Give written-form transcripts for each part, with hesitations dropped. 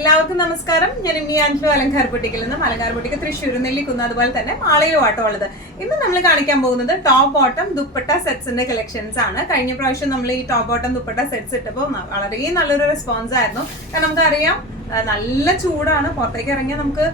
എല്ലാവർക്കും നമസ്കാരം. ഞാൻ ഇനി ആൻഫ്ലോ അലങ്കാർ ബുട്ടിക്കിൽ നിന്നും. അലങ്കാർ ബുട്ടിക്ക് തൃശ്ശൂർ, നെല്ലിക്കുന്ന്, അതുപോലെ തന്നെ മാളയിലും ആട്ടോ ഉള്ളത്. ഇന്ന് നമ്മൾ കാണിക്കാൻ പോകുന്നത് ടോപ്പ് ബോട്ടം ദുപ്പട്ട സെറ്റ്സിന്റെ കളക്ഷൻസ് ആണ്. കഴിഞ്ഞ പ്രാവശ്യം നമ്മൾ ഈ ടോപ്പ് ബോട്ടം ദുപ്പട്ട സെറ്റ്സ് ഇട്ടപ്പോൾ വളരെ നല്ലൊരു റെസ്പോൺസ് ആയിരുന്നു. കാരണം നമുക്കറിയാം നല്ല ചൂടാണ്, പുറത്തേക്ക് ഇറങ്ങിയാൽ നമുക്ക്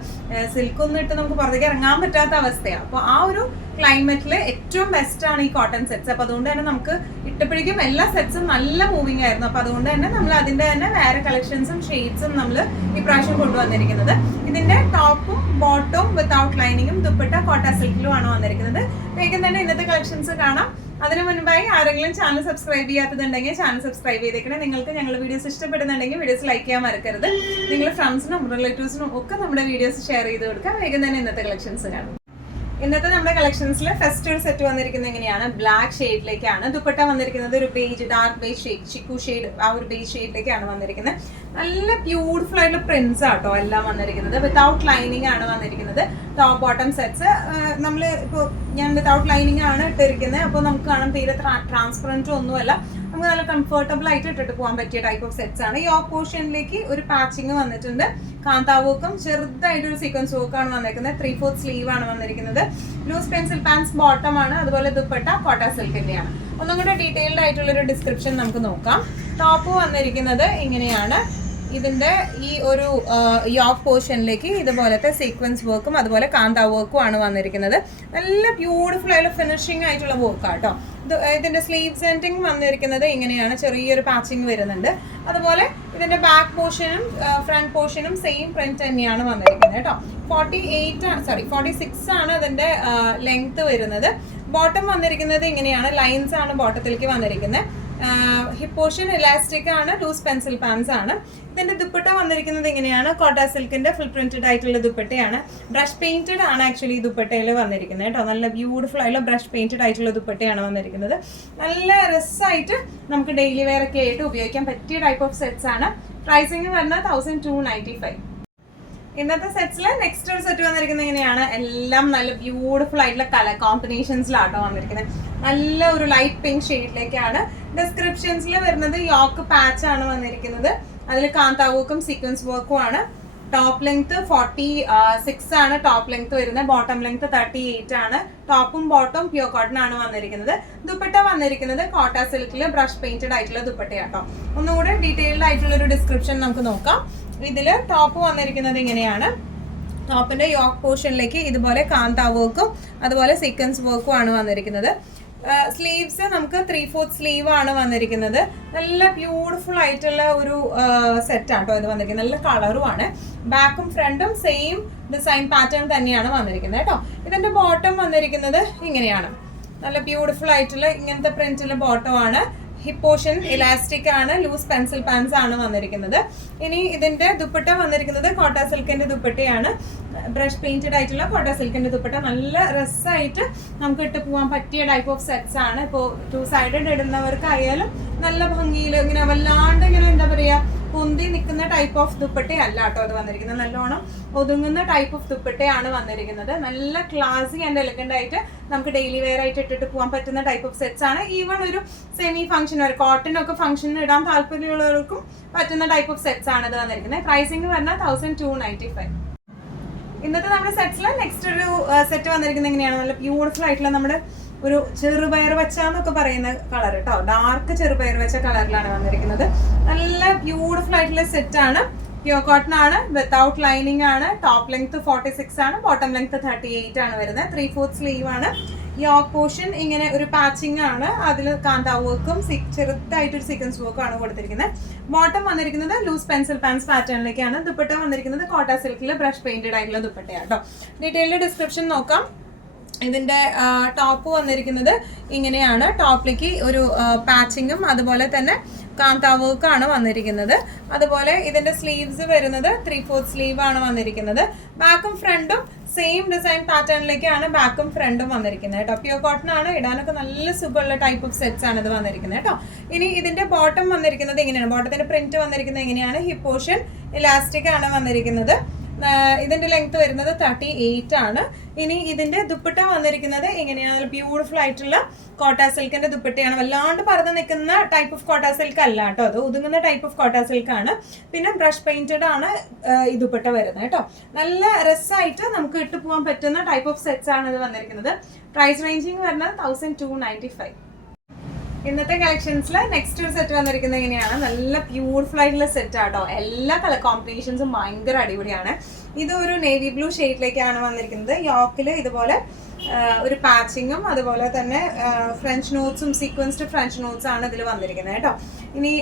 സിൽക്കൊന്നും ഇട്ട് നമുക്ക് പുറത്തേക്ക് ഇറങ്ങാൻ പറ്റാത്ത അവസ്ഥയാണ്. അപ്പോൾ ആ ഒരു ക്ലൈമറ്റിൽ ഏറ്റവും ബെസ്റ്റ് ആണ് ഈ കോട്ടൺ സെറ്റ്സ്. അപ്പോൾ അതുകൊണ്ട് തന്നെ നമുക്ക് ഇട്ടപ്പോഴേക്കും എല്ലാ സെറ്റ്സും നല്ല മൂവിങ് ആയിരുന്നു. അപ്പോൾ അതുകൊണ്ട് തന്നെ നമ്മൾ അതിന്റെ തന്നെ വേറെ കളക്ഷൻസും ഷെയ്ഡ്സും നമ്മൾ ഈ പ്രാവശ്യം കൊണ്ടുവന്നിരിക്കുന്നത്. ഇതിന്റെ ടോപ്പും ബോട്ടവും വിത്തൗട്ട് ലൈനിങ്ങും ദുപ്പട്ട കോട്ട സിൽക്കിലും ആണ് വന്നിരിക്കുന്നത്. വേഗം തന്നെ ഇന്നത്തെ കളക്ഷൻസ് കാണാം. അതിനു മുൻപായി ആരെങ്കിലും ചാനൽ സബ്സ്ക്രൈബ് ചെയ്യാത്തതുണ്ടെങ്കിൽ ചാനൽ സബ്സ്ക്രൈബ് ചെയ്തേക്കണേ. നിങ്ങൾക്ക് ഞങ്ങളുടെ വീഡിയോസ് ഇഷ്ടപ്പെടുന്നുണ്ടെങ്കിൽ വീഡിയോസ് ലൈക്ക് ചെയ്യാൻ മറക്കരുത്. നിങ്ങൾ ഫ്രണ്ട്സിനും റിലേറ്റീവ്സിനും ഒക്കെ നമ്മുടെ വീഡിയോസ് ഷെയർ ചെയ്ത് കൊടുക്കുക. വേഗം തന്നെ ഇന്നത്തെ കളക്ഷൻസ് കാണും. ഇന്നത്തെ നമ്മുടെ കളക്ഷൻസിൽ ഫസ്റ്റ് ഒരു സെറ്റ് വന്നിരിക്കുന്നത് എങ്ങനെയാണ്, ബ്ലാക്ക് ഷെയ്ഡിലേക്കാണ്. ദുപ്പട്ട വന്നിരിക്കുന്നത് ഒരു beige, dark beige shade, chikoo shade, ആ ഒരു ബേജ് ഷെയ്ഡിലേക്കാണ് വന്നിരിക്കുന്നത്. നല്ല ബ്യൂട്ടിഫുൾ ആയിട്ടുള്ള പ്രിന്റ്സ് ആട്ടോ എല്ലാം വന്നിരിക്കുന്നത്. വിത്തൗട്ട് ലൈനിങ് ആണ് വന്നിരിക്കുന്നത്. ടോപ്പ് ബോട്ടം സെറ്റ്സ് നമ്മൾ ഇപ്പോൾ ഞാൻ വിത്തൗട്ട് ലൈനിങ് ആണ് ഇട്ടിരിക്കുന്നത്. അപ്പോൾ നമുക്ക് കാണാൻ തീരെ ട്രാൻസ്പെറൻറ്റും ഒന്നുമല്ല, നമുക്ക് നല്ല കംഫർട്ടബിൾ ആയിട്ട് ഇട്ടിട്ട് പോകാൻ പറ്റിയ ടൈപ്പ് ഓഫ് സെറ്റ്സ് ആണ്. ഈ ഓഫ് പോർഷനിലേക്ക് ഒരു പാച്ചിങ് വന്നിട്ടുണ്ട്. കാന്താ വർക്കും ചെറുതായിട്ടൊരു സീക്വൻസ് വർക്കാണ് വന്നിരിക്കുന്നത്. 3/4 സ്ലീവ് ആണ് വന്നിരിക്കുന്നത്. ലൂസ് പെൻസിൽ പാൻസ് ബോട്ടം ആണ്. അതുപോലെ ദുപ്പട്ട കോട്ട സിൽക്കിന്റെയാണ്. ഒന്നും കൂടെ ഡീറ്റെയിൽഡ് ആയിട്ടുള്ളൊരു ഡിസ്ക്രിപ്ഷൻ നമുക്ക് നോക്കാം. ടോപ്പ് വന്നിരിക്കുന്നത് ഇങ്ങനെയാണ്. ഇതിന്റെ ഈ ഒരു യോക്ക് പോർഷനിലേക്ക് ഇതുപോലത്തെ സീക്വൻസ് വർക്കും അതുപോലെ കാന്താ വർക്കും ആണ് വന്നിരിക്കുന്നത്. നല്ല ബ്യൂട്ടിഫുൾ ആയിട്ടുള്ള ഫിനിഷിംഗ് ആയിട്ടുള്ള വർക്കാട്ടോ. ഇതിന്റെ സ്ലീവ്സ് എൻഡിങ് വന്നിരിക്കുന്നത് ഇങ്ങനെയാണ്, ചെറിയൊരു പാച്ചിങ് വരുന്നുണ്ട്. അതുപോലെ ഇതിന്റെ ബാക്ക് പോർഷനും ഫ്രണ്ട് പോർഷനും സെയിം പ്രിന്റ് തന്നെയാണ് വന്നിരിക്കുന്നത് കേട്ടോ. 46 ആണ് ഇതിന്റെ ലെങ്ത് വരുന്നത്. ബോട്ടം വന്നിരിക്കുന്നത് ഇങ്ങനെയാണ്, ലൈൻസ് ആണ് ബോട്ടത്തിലേക്ക് വന്നിരിക്കുന്നത്. ഹിപ്പ് പോർഷൻ ഇലാസ്റ്റിക് ആണ്, ലൂസ് പെൻസിൽ പാൻസ് ആണ്. ഇതിന്റെ ദുപ്പട്ട വന്നിരിക്കുന്നത് ഇങ്ങനെയാണ്, കോട്ട സിൽക്കിന്റെ ഫുൾ പ്രിന്റഡ് ആയിട്ടുള്ള ദുപ്പട്ടയാണ്. ബ്രഷ് പെയിന്റഡ് ആണ് ആക്ച്വലി ഈ ദുപ്പട്ടയിൽ വന്നിരിക്കുന്നത് കേട്ടോ. നല്ല ബ്യൂട്ടിഫുൾ ആയിട്ടുള്ള ബ്രഷ് പെയിന്റഡ് ആയിട്ടുള്ള ദുപ്പട്ടയാണ് വന്നിരിക്കുന്നത്. നല്ല രസമായിട്ട് നമുക്ക് ഡെയിലി വെയർ ഒക്കെ ആയിട്ട് ഉപയോഗിക്കാൻ പറ്റിയ ടൈപ്പ് ഓഫ് സെറ്റ്സ് ആണ്. പ്രൈസിങ് വരുന്നത് 1295. ഇന്നത്തെ സെറ്റ്സിൽ നെക്സ്റ്റ് ഒരു സെറ്റ് വന്നിരിക്കുന്നത് എങ്ങനെയാണ്, എല്ലാം നല്ല ബ്യൂട്ടിഫുൾ ആയിട്ടുള്ള കളർ കോമ്പിനേഷൻസിലാട്ടോ വന്നിരിക്കുന്നത്. നല്ല ഒരു ലൈറ്റ് പിങ്ക് ഷെയ്ഡിലേക്കാണ്. ഡിസ്ക്രിപ്ഷൻസിൽ വരുന്നത് യോക്ക് പാച്ച് ആണ് വന്നിരിക്കുന്നത്. അതിൽ കാന്താ വർക്കും സീക്വൻസ് വർക്കും ആണ്. ടോപ്പ് ലെങ്ത് 46 ആണ് ടോപ്പ് ലെങ്ത് വരുന്നത്. ബോട്ടം ലെങ്ത് 38 ആണ്. ടോപ്പും ബോട്ടവും പ്യൂർ കോട്ടൺ ആണ് വന്നിരിക്കുന്നത്. ദുപ്പട്ട വന്നിരിക്കുന്നത് കോട്ട സിൽക്കിൽ ബ്രഷ് പെയിന്റഡ് ആയിട്ടുള്ള ദുപ്പട്ടയാട്ടോ. ഒന്നുകൂടെ ഡീറ്റെയിൽഡ് ആയിട്ടുള്ള ഒരു ഡിസ്ക്രിപ്ഷൻ നമുക്ക് നോക്കാം. ഇതില് ടോപ്പ് വന്നിരിക്കുന്നത് ഇങ്ങനെയാണ്. ടോപ്പിന്റെ യോക്ക് പോർഷനിലേക്ക് ഇതുപോലെ കാന്താ വർക്കും അതുപോലെ സീക്വൻസ് വർക്കും ആണ് വന്നിരിക്കുന്നത്. സ്ലീവ്സ് നമുക്ക് 3/4 സ്ലീവ് ആണ് വന്നിരിക്കുന്നത്. നല്ല ബ്യൂട്ടിഫുൾ ആയിട്ടുള്ള ഒരു സെറ്റ് ആട്ടോ ഇത് വന്നിരിക്കുന്നത്. നല്ല കളറും ആണ്. ബാക്കും ഫ്രണ്ടും സെയിം ഡിസൈൻ പാറ്റേൺ തന്നെയാണ് വന്നിരിക്കുന്നത് കേട്ടോ. ഇതിന്റെ ബോട്ടം വന്നിരിക്കുന്നത് ഇങ്ങനെയാണ്. നല്ല ബ്യൂട്ടിഫുൾ ആയിട്ടുള്ള ഇങ്ങനത്തെ പ്രിന്റിലെ ബോട്ടം ആണ്. ഹിപ്പ് പോർഷൻ ഇലാസ്റ്റിക് ആണ്, ലൂസ് പെൻസിൽ പാൻസ് ആണ് വന്നിരിക്കുന്നത്. ഇനി ഇതിന്റെ ദുപ്പട്ട വന്നിരിക്കുന്നത് കോട്ട സിൽക്കിന്റെ ദുപ്പട്ടയാണ്. ബ്രഷ് പെയിന്റഡ് ആയിട്ടുള്ള കോട്ട സിൽക്കിന്റെ ദുപ്പട്ട നല്ല രസമായിട്ട് നമുക്ക് ഇട്ട് പോകാൻ പറ്റിയ ടൈപ്പ് ഓഫ് സെറ്റ്സ് ആണ്. ഇപ്പോൾ 2 സൈഡഡ് ഇടുന്നവർക്കായാലും നല്ല ഭംഗിയിൽ ഇങ്ങനെ വല്ലാണ്ട് ഇങ്ങനെ എന്താ പറയാ പൊന്തി നിൽക്കുന്ന ടൈപ്പ് ഓഫ് ദുപ്പട്ടയല്ല കേട്ടോ അത് വന്നിരിക്കുന്നത്. നല്ലോണം ഒതുങ്ങുന്ന ടൈപ്പ് ഓഫ് ദുപ്പട്ടയാണ് വന്നിരിക്കുന്നത്. നല്ല ക്ലാസി ആൻഡ് എലഗന്റ് ആയിട്ട് നമുക്ക് ഡെയിലി വെയർ ആയിട്ട് ഇട്ടിട്ട് പോകാൻ പറ്റുന്ന ടൈപ്പ് ഓഫ് സെറ്റ്സ് ആണ്. ഈവൺ ഒരു സെമി ഫംഗ്ഷൻ വരെ കോട്ടനൊക്കെ ഫംഗ്ഷന് ഇടാൻ താല്പര്യമുള്ളവർക്കും പറ്റുന്ന ടൈപ്പ് ഓഫ് സെറ്റ്സ് ആണ് ഇത് വന്നിരിക്കുന്നത്. പ്രൈസിങ് പറഞ്ഞാൽ 1295. ഇന്നത്തെ നമ്മുടെ സെറ്റ്സിൽ നെക്സ്റ്റ് ഒരു സെറ്റ് വന്നിരിക്കുന്നത് എങ്ങനെയാണ്, നല്ല ബ്യൂട്ടിഫുൾ ആയിട്ടുള്ള നമ്മുടെ ഒരു ചെറുപയർ വെച്ച എന്നൊക്കെ പറയുന്ന കളർ കേട്ടോ. ഡാർക്ക് ചെറുപയർ വെച്ച കളറിലാണ് വന്നിരിക്കുന്നത്. നല്ല ബ്യൂട്ടിഫുൾ ആയിട്ടുള്ള സെറ്റ് ആണ്. പ്യൂർ കോട്ടൺ ആണ്, വിത്തൗട്ട് ലൈനിങ് ആണ്. ടോപ്പ് ലെങ്ത് 46 ആണ്, ബോട്ടം ലെങ്ത് 38 ആണ് വരുന്നത്. 3/4 സ്ലീവ് ആണ്. യോക്ക് പോർഷൻ ഇങ്ങനെ ഒരു പാച്ചിങ് ആണ്. അതിൽ കാന്താ വർക്കും ചെറുതായിട്ടൊരു സീക്വൻസ് വർക്കും ആണ് കൊടുത്തിരിക്കുന്നത്. ബോട്ടം വന്നിരിക്കുന്നത് ലൂസ് പെൻസിൽ പാൻസ് പാറ്റേണിലേക്കാണ്. ദുപ്പട്ട വന്നിരിക്കുന്നത് കോട്ട സിൽക്കിൽ ബ്രഷ് പെയിന്റഡ് ആയിട്ടുള്ള ദുപ്പട്ടയാട്ടോ. ഡീറ്റെയിൽഡ് ഡിസ്ക്രിപ്ഷൻ നോക്കാം. ഇതിന്റെ ടോപ്പ് വന്നിരിക്കുന്നത് ഇങ്ങനെയാണ്. ടോപ്പിലേക്ക് ഒരു പാച്ചിങ്ങും അതുപോലെ തന്നെ കാന്താ വർക്കാണ് വന്നിരിക്കുന്നത്. അതുപോലെ ഇതിന്റെ സ്ലീവ്സ് വരുന്നത് 3/4 സ്ലീവ് ആണ് വന്നിരിക്കുന്നത്. ബാക്കും ഫ്രണ്ടും സെയിം ഡിസൈൻ പാറ്റേണിലേക്കാണ് ബാക്കും ഫ്രണ്ടും വന്നിരിക്കുന്നത് കേട്ടോ. പ്യൂർ കോട്ടൺ ആണ്, ഇടാനൊക്കെ നല്ല സുഖമുള്ള ടൈപ്പ് ഓഫ് സെറ്റ്സ് ആണ് ഇത് വന്നിരിക്കുന്നത് കേട്ടോ. ഇനി ഇതിന്റെ ബോട്ടം വന്നിരിക്കുന്നത് ഇങ്ങനെയാണ്. ബോട്ടത്തിന്റെ പ്രിന്റ് വന്നിരിക്കുന്നത് എങ്ങനെയാണ്, ഹിപ്പ് പോർഷൻ ഇലാസ്റ്റിക് ആണ് വന്നിരിക്കുന്നത്. ഇതിന്റെ ലെങ്ത് വരുന്നത് 38 ആണ്. ഇനി ഇതിന്റെ ദുപ്പട്ട വന്നിരിക്കുന്നത് എങ്ങനെയാണ്? ബ്യൂട്ടിഫുൾ ആയിട്ടുള്ള കോട്ട സിൽക്കിന്റെ ദുപ്പട്ടയാണ്. വല്ലാണ്ട് പറന്ന് നിൽക്കുന്ന ടൈപ്പ് ഓഫ് കോട്ട സിൽക്ക് അല്ല കേട്ടോ, അത് ഒതുങ്ങുന്ന ടൈപ്പ് ഓഫ് കോട്ട സിൽക്ക് ആണ്. പിന്നെ ബ്രഷ് പെയിന്റഡ് ആണ് ഈ ദുപ്പട്ട വരുന്നത് കേട്ടോ. നല്ല രസമായിട്ട് നമുക്ക് ഇട്ട് പോകാൻ പറ്റുന്ന ടൈപ്പ് ഓഫ് സെറ്റ്സ് ആണ് ഇത് വന്നിരിക്കുന്നത്. പ്രൈസ് റേഞ്ചിങ് വരുന്നത് 1295. ഇന്നത്തെ കളക്ഷൻസിൽ നെക്സ്റ്റ് ഒരു സെറ്റ് വന്നിരിക്കുന്നത് എങ്ങനെയാണ്? നല്ല ബ്യൂട്ടിഫുൾ ആയിട്ടുള്ള സെറ്റ് ആട്ടോ. എല്ലാ കളർ കോമ്പിനേഷൻസും ഭയങ്കര അടിപൊളിയാണ്. ഇത് ഒരു നേവി ബ്ലൂ ഷെയ്ഡിലേക്കാണ് വന്നിരിക്കുന്നത്. യോക്കിൽ ഇതുപോലെ ഒരു പാച്ചിങ്ങും അതുപോലെ തന്നെ ഫ്രഞ്ച് നോട്ട്സും സീക്വൻസ്ഡ് ഫ്രഞ്ച് നോട്ട്സ് ആണ് ഇതിൽ വന്നിരിക്കുന്നത് കേട്ടോ. ഇനി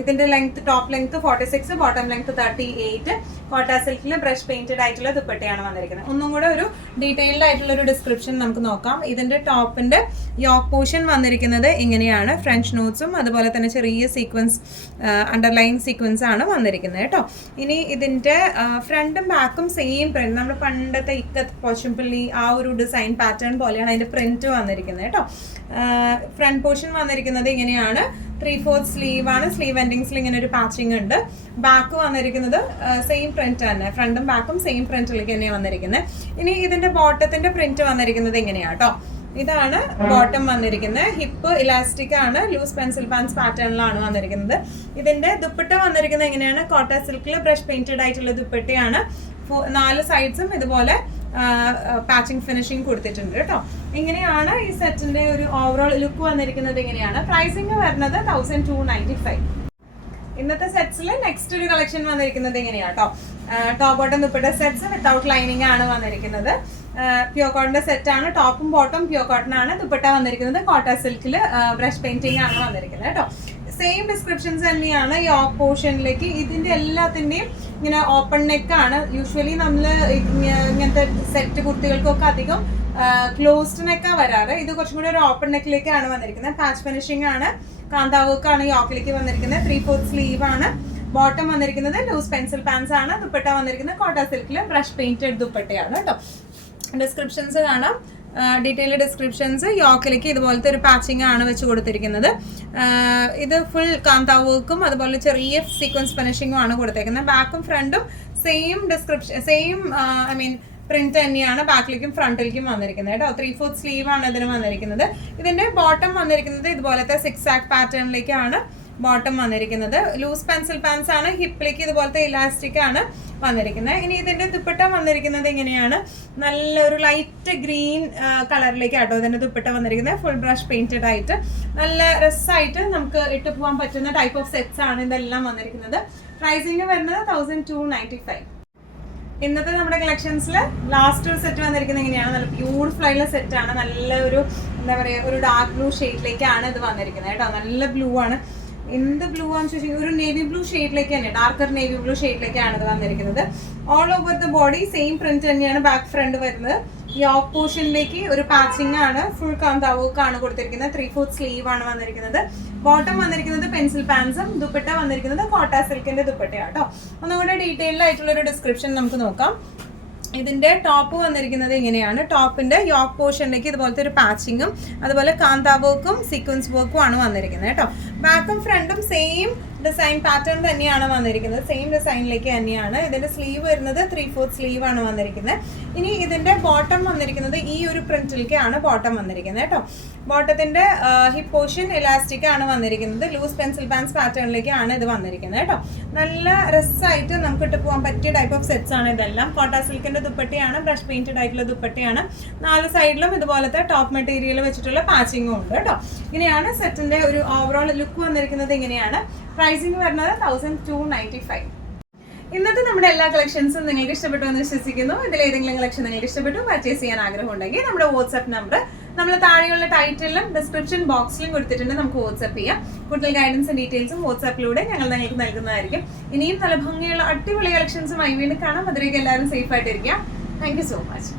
ഇതിന്റെ length, top length 46, bottom length 38. കോട്ട സിൽക്കിൽ ബ്രഷ് പെയിന്റഡ് ആയിട്ടുള്ള ദുപ്പട്ടയാണ് വന്നിരിക്കുന്നത്. ഒന്നും കൂടെ ഒരു ഡീറ്റെയിൽഡ് ആയിട്ടുള്ള ഒരു ഡിസ്ക്രിപ്ഷൻ നമുക്ക് നോക്കാം. ഇതിന്റെ ടോപ്പിന്റെ യോക്ക് പോർഷൻ വന്നിരിക്കുന്നത് ഇങ്ങനെയാണ്. ഫ്രഞ്ച് നോട്ട്സും അതുപോലെ തന്നെ ചെറിയ സീക്വൻസ്, അണ്ടർലൈൻ സീക്വൻസ് ആണ് വന്നിരിക്കുന്നത് കേട്ടോ. ഇനി ഇതിന്റെ ഫ്രണ്ടും ബാക്കും സെയിം പ്രിന്റ്, നമ്മുടെ പണ്ടത്തെ ഇക്കത്ത് പോച്ചമ്പള്ളി ആ ഒരു ഡിസൈൻ പാറ്റേൺ പോലെയാണ് അതിന്റെ പ്രിന്റ് വന്നിരിക്കുന്നത് കേട്ടോ. ഫ്രണ്ട് പോർഷൻ വന്നിരിക്കുന്നത് ഇങ്ങനെയാണ്. 3/4 സ്ലീവ് ആണ്. സ്ലീവ് എൻഡിങ്സിൽ ഇങ്ങനെ ഒരു പാച്ചിങ് ഉണ്ട്. ബാക്ക് വന്നിരിക്കുന്നത് സെയിം പ്രിന്റ് തന്നെ, ഫ്രണ്ടും ബാക്കും സെയിം പ്രിന്റിലേക്ക് തന്നെയാണ് വന്നിരിക്കുന്നത്. ഇനി ഇതിന്റെ ബോട്ടത്തിന്റെ പ്രിന്റ് വന്നിരിക്കുന്നത് ഇങ്ങനെയാണ് കേട്ടോ. ഇതാണ് ബോട്ടം വന്നിരിക്കുന്നത്. ഹിപ്പ് ഇലാസ്റ്റിക് ആണ്, ലൂസ് പെൻസിൽ പാൻസ് പാറ്റേണിലാണ് വന്നിരിക്കുന്നത്. ഇതിന്റെ ദുപ്പട്ട വന്നിരിക്കുന്നത് എങ്ങനെയാണ്? കോട്ട സിൽക്കിൽ ബ്രഷ് പെയിന്റഡ് ആയിട്ടുള്ള ദുപ്പട്ടയാണ്. 4 സൈഡ്സും ഇതുപോലെ പാച്ചിങ് ഫിനിഷിങ് കൊടുത്തിട്ടുണ്ട് കേട്ടോ. ഇങ്ങനെയാണ് ഈ സെറ്റിന്റെ ഒരു ഓവറോൾ ലുക്ക് വന്നിരിക്കുന്നത്. ഇങ്ങനെയാണ് പ്രൈസിങ് വരുന്നത് 1295. ഇന്നത്തെ സെറ്റ്സിൽ നെക്സ്റ്റ് ഒരു കളക്ഷൻ വന്നിരിക്കുന്നത് എങ്ങനെയാണ് കേട്ടോ. Top bottom dupatta sets without lining ആണ് വന്നിരിക്കുന്നത്. പ്യൂർ കോട്ടന്റെ സെറ്റ് ആണ്. ടോപ്പും ബോട്ടം പ്യൂർ കോട്ടൺ ആണ്. ദുപ്പട്ട വന്നിരിക്കുന്നത് കോട്ട സിൽക്കിൽ ബ്രഷ് പെയിന്റിംഗ് ആണ് വന്നിരിക്കുന്നത് കേട്ടോ. സെയിം ഡിസ്ക്രിപ്ഷൻസ് തന്നെയാണ് യോക്ക് പോർഷനിലേക്ക്. ഇതിന്റെ എല്ലാത്തിന്റെയും ഇങ്ങനെ ഓപ്പൺ നെക്ക് ആണ്. യൂഷ്വലി നമ്മൾ ഇങ്ങനത്തെ സെറ്റ് കുർത്തികൾക്കൊക്കെ അധികം ക്ലോസ്ഡ് നെക്കാണ് വരാറ്. ഇത് കുറച്ചും കൂടി ഒരു ഓപ്പൺ നെക്കിലേക്കാണ് വന്നിരിക്കുന്നത്. പാച്ച് ഫിനിഷിംഗ് ആണ്. കാന്താ വർക്കാണ് യോക്കിലേക്ക് വന്നിരിക്കുന്നത്. 3/4 സ്ലീവ് ആണ്. ബോട്ടം വന്നിരിക്കുന്നത് ലൂസ് പെൻസിൽ പാൻസ് ആണ്. ദുപ്പട്ട വന്നിരിക്കുന്നത് കോട്ട സിൽക്കിൽ ബ്രഷ് പെയിന്റഡ് ദുപ്പട്ടയാണ് കേട്ടോ. ഡിസ്ക്രിപ്ഷൻസ് കാണാം, ഡീറ്റെയിൽഡ് ഡിസ്ക്രിപ്ഷൻസ്. യോക്കിലേക്ക് ഇതുപോലത്തെ ഒരു പാച്ചിങ് ആണ് വെച്ച് കൊടുത്തിരിക്കുന്നത്. ഇത് ഫുൾ കാന്താ വർക്കും അതുപോലെ ചെറിയ സീക്വൻസ് ഫിനിഷിങ്ങും ആണ് കൊടുത്തേക്കുന്നത്. ബാക്കും ഫ്രണ്ടും സെയിം ഡിസ്ക്രിപ്ഷൻ, സെയിം പ്രിന്റ് തന്നെയാണ് ബാക്കിലേക്കും ഫ്രണ്ടിലേക്കും വന്നിരിക്കുന്നത് കേട്ടോ. 3/4 സ്ലീവ് ആണ് ഇതിന് വന്നിരിക്കുന്നത്. ഇതിന്റെ ബോട്ടം വന്നിരിക്കുന്നത് ഇതുപോലത്തെ 6 പാറ്റേണിലേക്കാണ് ബോട്ടം വന്നിരിക്കുന്നത്. ലൂസ് പെൻസിൽ പാൻസ് ആണ്. ഹിപ്പിലേക്ക് ഇതുപോലത്തെ ഇലാസ്റ്റിക് ആണ് വന്നിരിക്കുന്നത്. ഇനി ഇതിന്റെ ദുപ്പട്ട വന്നിരിക്കുന്നത് ഇങ്ങനെയാണ്. നല്ലൊരു ലൈറ്റ് ഗ്രീൻ കളറിലേക്ക് ആട്ടോ ഇതിന്റെ ദുപ്പട്ട വന്നിരിക്കുന്നത്. ഫുൾ ബ്രഷ് പെയിന്റഡ് ആയിട്ട് നല്ല രസമായിട്ട് നമുക്ക് ഇട്ട് പോകാൻ പറ്റുന്ന ടൈപ്പ് ഓഫ് സെറ്റ്സ് ആണ് ഇതെല്ലാം വന്നിരിക്കുന്നത്. പ്രൈസിങ് വരുന്നത് 1295. ഇന്നത്തെ നമ്മുടെ കളക്ഷൻസിൽ ലാസ്റ്റ് ഒരു സെറ്റ് വന്നിരിക്കുന്നത് എങ്ങനെയാണ്? നല്ല ബ്യൂട്ടിഫുൾ ആയിട്ടുള്ള സെറ്റ് ആണ്. നല്ല ഒരു എന്താ പറയുക, ഒരു ഡാർക്ക് ബ്ലൂ ഷെയ്ഡിലേക്കാണ് ഇത് വന്നിരിക്കുന്നത് കേട്ടോ. നല്ല ബ്ലൂ ആണ്. എന്ത് ബ്ലൂ ആണെന്ന് ചോദിച്ചാൽ ഒരു നേവി ബ്ലൂ ഷെയ്ഡിലേക്ക് തന്നെ, ഡാർക്കർ നേവി ബ്ലൂ ഷെയ്ഡിലേക്കാണ് ഇത് വന്നിരിക്കുന്നത്. All over the body same print തന്നെയാണ് ബാക്ക് ഫ്രണ്ട് വരുന്നത്. യോക്ക് പോർഷനിലേക്ക് ഒരു പാച്ചിങ് ആണ്. ഫുൾ കാന്താ വർക്ക് ആണ് കൊടുത്തിരിക്കുന്നത്. 3/4 സ്ലീവ് ആണ് വന്നിരിക്കുന്നത്. ബോട്ടം വന്നിരിക്കുന്നത് പെൻസിൽ പാൻസും. ദുപ്പട്ട വന്നിരിക്കുന്നത് കോട്ട സിൽക്കിന്റെ ദുപ്പട്ടയാണ് കേട്ടോ. ഒന്നുകൂടെ ഡീറ്റെയിൽഡ് ആയിട്ടുള്ള ഒരു ഡിസ്ക്രിപ്ഷൻ നമുക്ക് നോക്കാം. ഇതിന്റെ ടോപ്പ് വന്നിരിക്കുന്നത് ഇങ്ങനെയാണ്. ടോപ്പിന്റെ യോക്ക് പോർഷനിലേക്ക് ഇതുപോലത്തെ ഒരു പാച്ചിങ്ങും അതുപോലെ കാന്താ വർക്കും സീക്വൻസ് വർക്കും ആണ് വന്നിരിക്കുന്നത് കേട്ടോ. ബാക്കും ഫ്രണ്ടും സെയിം ഡിസൈൻ പാറ്റേൺ തന്നെയാണ് വന്നിരിക്കുന്നത്. സെയിം ഡിസൈനിലേക്ക് തന്നെയാണ്. ഇതിന്റെ സ്ലീവ് വരുന്നത് 3/4 സ്ലീവ് ആണ് വന്നിരിക്കുന്നത്. ഇനി ഇതിന്റെ ബോട്ടം വന്നിരിക്കുന്നത് ഈ ഒരു പ്രിന്റിലേക്കാണ് ബോട്ടം വന്നിരിക്കുന്നത് കേട്ടോ. ബോട്ടത്തിന്റെ ഹിപ്പ് പോർഷൻ ഇലാസ്റ്റിക് ആണ് വന്നിരിക്കുന്നത്. ലൂസ് പെൻസിൽ പാൻസ് പാറ്റേണിലേക്കാണ് ഇത് വന്നിരിക്കുന്നത് കേട്ടോ. നല്ല രസമായിട്ട് നമുക്ക് ഇട്ട് പോകാൻ പറ്റിയ ടൈപ്പ് ഓഫ് സെറ്റ്സ് ആണ് ഇതെല്ലാം. കോട്ട സിൽക്കിന്റെ ദുപ്പട്ടയാണ്. ബ്രഷ് പെയിന്റഡ് ആയിട്ടുള്ള ദുപ്പട്ടയാണ്. 4 സൈഡിലും ഇതുപോലത്തെ ടോപ്പ് മെറ്റീരിയൽ വെച്ചിട്ടുള്ള പാച്ചിങ്ങും ഉണ്ട് കേട്ടോ. ഇങ്ങനെയാണ് സെറ്റിന്റെ ഒരു ഓവറോൾ ലുക്ക് വന്നിരിക്കുന്നത്. ഇങ്ങനെയാണ് പ്രൈസിങ് വരുന്നത് 1295. ഇന്നത്തെ നമ്മുടെ എല്ലാ കളക്ഷൻസും നിങ്ങൾക്ക് ഇഷ്ടപ്പെട്ടു എന്ന് വിശ്വസിക്കുന്നു. ഇതിൽ ഏതെങ്കിലും കളക്ഷൻ നിങ്ങൾക്ക് ഇഷ്ടപ്പെട്ടു, പർച്ചേസ് ചെയ്യാൻ ആഗ്രഹം ഉണ്ടെങ്കിൽ നമ്മുടെ വാട്സ്ആപ്പ് നമ്പർ നമ്മൾ താഴെയുള്ള ടൈറ്റിലും ഡിസ്ക്രിപ്ഷൻ ബോക്സിലും കൊടുത്തിട്ടുണ്ട്. നമുക്ക് വാട്സ്ആപ്പ് ചെയ്യാം. കൂടുതൽ ഗൈഡൻസും ഡീറ്റെയിൽസും വാട്സ്ആപ്പിലൂടെ ഞങ്ങൾ നിങ്ങൾക്ക് നൽകുന്നതായിരിക്കും. ഇനിയും നല്ല ഭംഗിയുള്ള അടിപൊളി കളക്ഷൻസുമായി വീണ്ടും കാണാം. അതിലേക്ക് എല്ലാവരും സേഫ് ആയിട്ടിരിക്കുക. Thank you so much.